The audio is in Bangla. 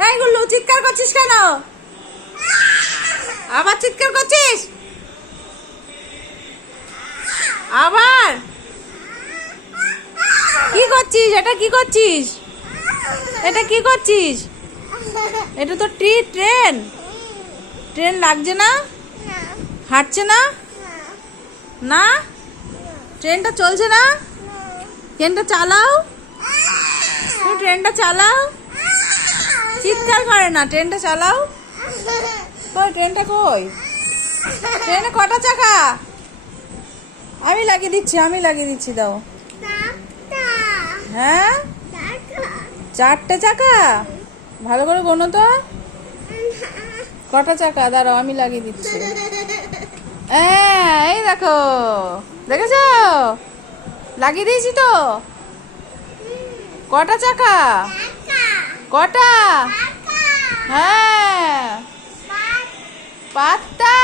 এই গুল্লু, চিৎকার করছিস কেন? আবার চিৎকার করছিস? আবার কি করছিস? এটা কি করছিস? এটা কি করছিস? এটা তো ট্রেন। ট্রেন লাগছে না? হাঁটছে না? না, ট্রেনটা চলছে না? ট্রেনটা চালাও, তুমি ট্রেনটা চালাও। চিৎকার করে না, ট্রেনটা চালাও। কই ট্রেনটা, কই? ট্রেনে কটা চাকা? আমি লাগিয়ে দিচ্ছি, দাও। হ্যাঁ, 4টে চাকা। ভালো করে গোনো তো, কটা চাকা? দাঁড়াও, আমি লাগিয়ে দিচ্ছি। এই দেখো, দেখেছো? লাগিয়ে দিয়েছি তো। কটা চাকা? কটা? হ্যাঁ, 5টা।